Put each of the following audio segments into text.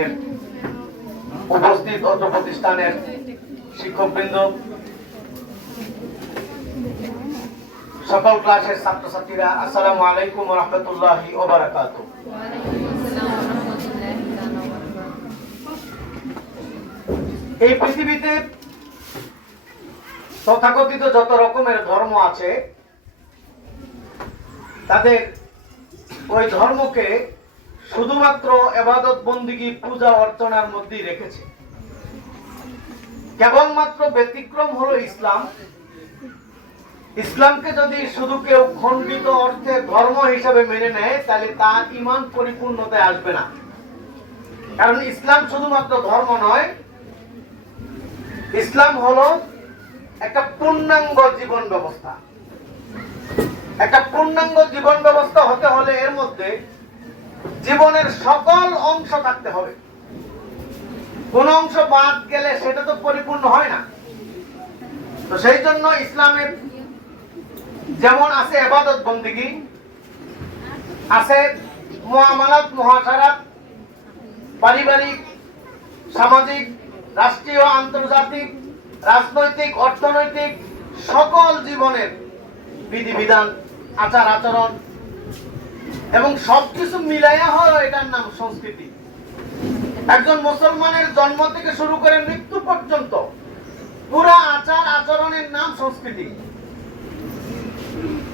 আলমিনের উপস্থিত অত্র প্রতিষ্ঠানের শিক্ষকবৃন্দ, সকল ক্লাসের ছাত্রছাত্রীরা, আসসালামু আলাইকুম রহমতুল্লাহি ওবারাকাত এই পৃথিবীতে তথাকথিত যত রকমের ধর্ম আছে, তাদের ওই ধর্মকে শুধুমাত্র এবাদত বন্দিগি পূজা অর্চনার মধ্যেই রেখেছে। কেবলমাত্র ব্যতিক্রম হলো ইসলাম। ইসলামকে যদি শুধু কেউ খণ্ডিত অর্থে ধর্ম হিসাবে মেনে নেয়, তাহলে তার ইমান পরিপূর্ণতায় আসবে না। কারণ ইসলাম শুধুমাত্র ধর্ম নয়, ইসলাম হলো একটা পূর্ণাঙ্গ জীবন ব্যবস্থা। একটা পূর্ণাঙ্গ জীবন ব্যবস্থা হতে হলে এর মধ্যে জীবনের সকল অংশ থাকতে হবে। কোন অংশ বাদ গেলে সেটা তো পরিপূর্ণ হয় না। তো সেই জন্য ইসলামের যেমন আছে এবাদত বন্দিগি, আছে মহামালাত মহাসারাত, পারিবারিক, সামাজিক, রাষ্ট্রীয়, আন্তর্জাতিক, রাজনৈতিক, অর্থনৈতিক, সকল জীবনের বিধিবিধান আচার আচরণ এবং সবকিছু মিলাইয়া হলো এটার নাম সংস্কৃতি। একজন মুসলমানের জন্ম থেকে শুরু করে মৃত্যু পর্যন্ত পুরা আচার আচরণের নাম সংস্কৃতি।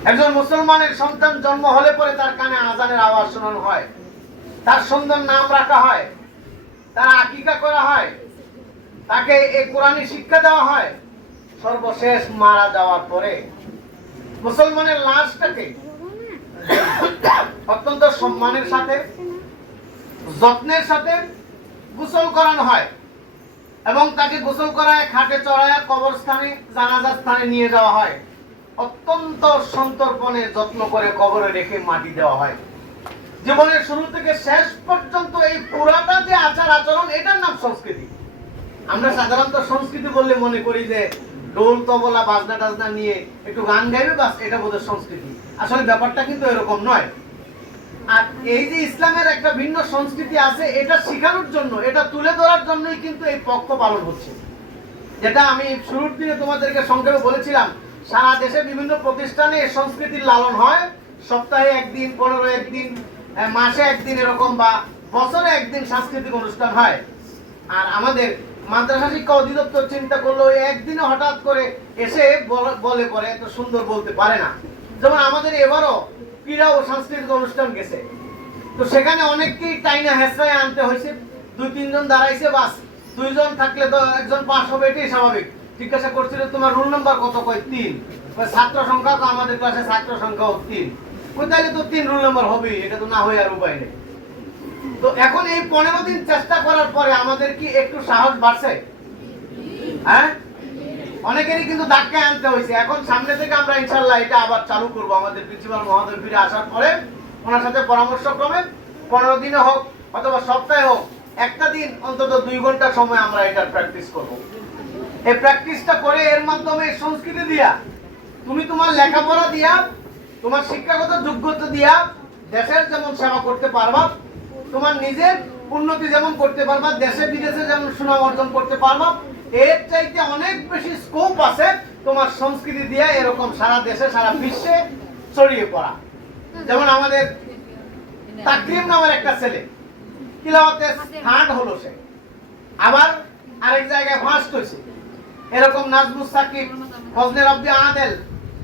একজন মুসলমানের সন্তান জন্ম হলে পরে তার কানে আজানের আওয়াজ শোনানো হয়। তার সুন্দর নাম রাখা হয়। তার আকিকা করা হয়। তাকে এই কোরআনী শিক্ষা দেওয়া হয়। সর্বশেষ মারা যাওয়ার পরে মুসলমানের লাশটাকে অত্যন্ত সম্মানের সাথে, যত্নের সাথে গোসল করানো হয় এবং তাকে গোসল করায় খাটে চড়ায় কবরস্থানে, জানাজার স্থানে নিয়ে যাওয়া হয়। অত্যন্ত সন্তর্পণে যত্ন করে কবরে রেখে মাটি দেওয়া হয়। জীবনের শুরু থেকে শেষ পর্যন্ত এই পুরাটা যে আচার আচরণ, এটার নাম সংস্কৃতি। আমরা সাধারণত সংস্কৃতি বললে মনে করি যে ঢোল, তবলা, বাজনা টাজনা নিয়ে একটু গান গাইবে বাস, এটা বোধহয় সংস্কৃতি। আসলে ব্যাপারটা কিন্তু এরকম নয়। আর এই যে ইসলামের একটা ভিন্ন সংস্কৃতি আছে, এটা শেখানোর জন্য, এটা তুলে ধরার জন্যই কিন্তু এই পক্ষ পালন হচ্ছে। যেটা আমি শুরুর দিনে তোমাদেরকে সংক্ষেপে বলেছিলাম, সারা দেশে বিভিন্ন প্রতিষ্ঠানে সংস্কৃতির লালন হয়। সপ্তাহে একদিন, পনেরো একদিন মাসে একদিন এরকম বা বছরে একদিন সাংস্কৃতিক অনুষ্ঠান হয়। আর আমাদের মাদ্রাসা শিক্ষা অধিদপ্তর চিন্তা করল একদিনে হঠাৎ করে এসে বলে পরে এত সুন্দর বলতে পারে না। যেমন আমাদের এবারও ক্রীড়া ও সাংস্কৃতিক অনুষ্ঠান গেছে। তো সেখানে অনেককেই টাইনা হেসরায় আনতে হয়েছে। দুই, তিনজন দাঁড়াইছে, বাস। দুইজন থাকলে তো একজন পাস হবে, এটাই স্বাভাবিক। জিজ্ঞাসা করছিল, তোমার রোল নাম্বার কত? কয়, তিন। ছাত্র সংখ্যা? তো আমাদের ক্লাসে ছাত্র সংখ্যাও তিন। তাহলে তো তিন রোল নাম্বার হবেই, এটা তো না হয়ে আর উপায় নেই। তো এখন এই পনেরো দিন চেষ্টা করার পরে আমাদের কি একটু সাহস বাড়ছে? হ্যাঁ? অনেকেরই কিন্তু ধাক্কা আনতে হয়েছে। এখন সামনে থেকে আমরা ইনশাল্লাহ এটা আবার চালু করব। আমাদের প্রিন্সিপাল মহোদয় ফিরে আসার পরে ওনার সাথে পরামর্শ ক্রমে পনেরো দিনে হোক অথবা সপ্তাহে হোক, একটা দিন অন্তত দুই ঘণ্টা সময় আমরা এটার প্র্যাকটিস করব। এই প্র্যাকটিসটা করে এর মাধ্যমে সংস্কৃতি দিয়া, তুমি তোমার লেখাপড়া দিয়া, তোমার শিক্ষাগত যোগ্যতা দিয়া দেশের যেমন সেবা করতে পারবা তোমার নিজের উন্নতি যেমন করতে পারবা, দেশে, বিদেশে যেমন সুনাম অর্জন করতে পারবা, এর চাইতে অনেক বেশি স্কোপ আছে তোমার সংস্কৃতি দিয়ে এরকম সারা দেশে, সারা বিশ্বে ছড়িয়ে পড়া। যেমন আমাদের তাকরিম নামের একটা ছেলে তিলাওয়াতে থার্ড হলো সে। আবার আরেক জায়গায় ফার্স্ট হয়েছে। এরকম নাজমুস সাকিব, ফজলে রব্বি আদেল,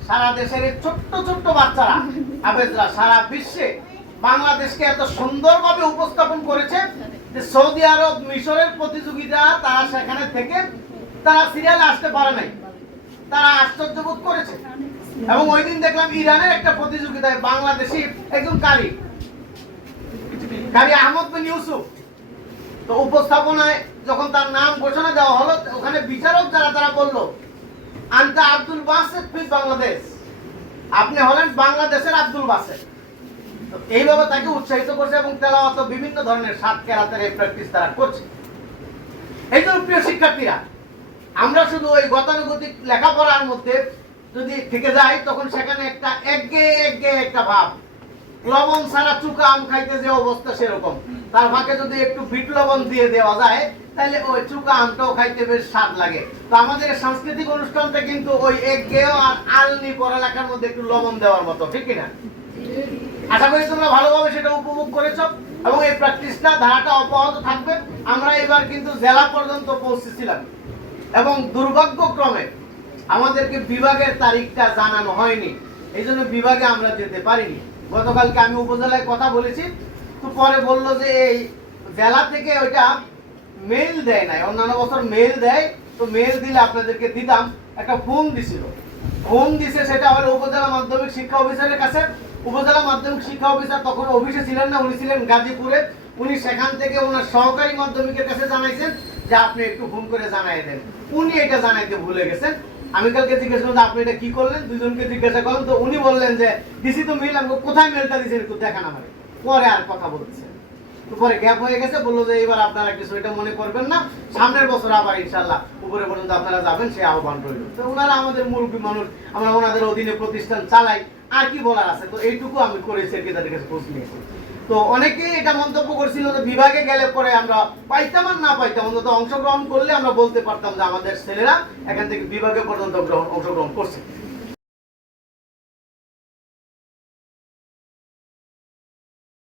সারা দেশের ছোট্ট ছোট্ট বাচ্চারা আবেদরা সারা বিশ্বে বাংলাদেশকে এত সুন্দরভাবে উপস্থাপন করেছে যে সৌদি আরব মিশরের প্রতিযোগিতা তারা সেখানে থেকে তারা সিরিয়ালে আসতে পারে নাই। তারা আশ্চর্য বোধ করেছে। এবং ওই দিন দেখলাম ইরানের একটা প্রতিযোগিতায় বাংলাদেশি একজন কারি কারি আহমদ বিন ইউসুফ। তো উপস্থাপনায় যখন তার নাম ঘোষণা দেওয়া হলো, ওখানে বিচারক যারা, তারা বলল, আনতা আব্দুল বাসেদ বাংলাদেশ। আপনি হলেন বাংলাদেশের আব্দুল বাসেদ। এইভাবে তাকে উৎসাহিত করছে এবং তেলাওয়াত বিভিন্ন ধরনের সাত কেরাতের এই প্র্যাকটিস তারা করছে। এই জন্য প্রিয় শিক্ষার্থীরা, আমরা শুধু ওই গতানুগতিক লেখাপড়ার মধ্যে যদি থেকে যাই, তখন সেখানে একটা একগে একগে একটা ভাব। লবণ ছাড়া চুকা আম খাইতে যে অবস্থা সেরকম। তার ফাঁকে যদি একটু বিট লবণ দিয়ে দেওয়া যায়, তাহলে ওই চুকা আমটাও খাইতে বেশ স্বাদ লাগে। তো আমাদের সাংস্কৃতিক অনুষ্ঠানটা কিন্তু ওই এক গেও আর আলনি পড়ালেখার মধ্যে একটু লবণ দেওয়ার মতো, ঠিক কিনা? আশা করি তোমরা ভালোভাবে সেটা উপভোগ করেছ এবং এই প্র্যাকটিসটা ধারাটা অব্যাহত থাকবে। আমরা এবার কিন্তু জেলা পর্যন্ত পৌঁছেছিলাম। এবং দুর্ভাগ্যক্রমে আমাদেরকে বিভাগের তারিখটা জানানো হয়নি। এই জন্য বিভাগে আমরা যেতে পারিনি। গতকালকে আমি উপজেলায় কথা বলেছি। তো পরে বলল যে এই জেলা থেকে ওইটা মেল দেয় নাই। অন্যান্য বছর মেল দেয়। তো মেল দিলে আপনাদেরকে দিতাম। একটা ফোন দিছিল। ফোন দিছে সেটা হলো উপজেলা মাধ্যমিক শিক্ষা অফিসারের কাছে। উপজেলা মাধ্যমিক শিক্ষা অফিসার তখন অফিসে ছিলেন না, উনি ছিলেন গাজীপুরে। উনি সেখান থেকে ওনার সহকারী মাধ্যমিকের কাছে জানাইছেন যে আপনি একটু ফোন করে জানাই দেন। উনি এটা জানাইতে ভুলে গেছেন। আমি কালকে জিজ্ঞেস করলাম আপনি এটা কি করলেন? দুজনকে জিজ্ঞাসা করলাম, তো উনি বললেন যে, দিছি তো মিল আমি কোথায় মেলটা দিয়েছেন একটু দেখান আমাকে। পরে আর কথা বলছে। তো পরে গ্যাপ হয়ে গেছে, বলল যে, এবার আপনারা কিছু এটা মনে করবেন না। সামনের বছর আবার ইনশাল্লাহ উপরে পর্যন্ত আপনারা যাবেন, সে আহ্বান রইল। তো ওনারা আমাদের মুরব্বী মানুষ, আমরা ওনাদের অধীনে প্রতিষ্ঠান চালাই। আর কি বলার আছে? তো এইটুকু আমি করেছি আর কি তাদের কাছে খোঁজ নিয়েছি। তো অনেকেই এটা মন্তব্য করছিল যে বিভাগে গেলে পরে আমরা পাইতাম আর না পাইতাম, অন্তত অংশগ্রহণ করলে আমরা বলতে পারতাম যে আমাদের ছেলেরা এখান থেকে বিভাগে পর্যন্ত গ্রহণ অংশগ্রহণ করছে।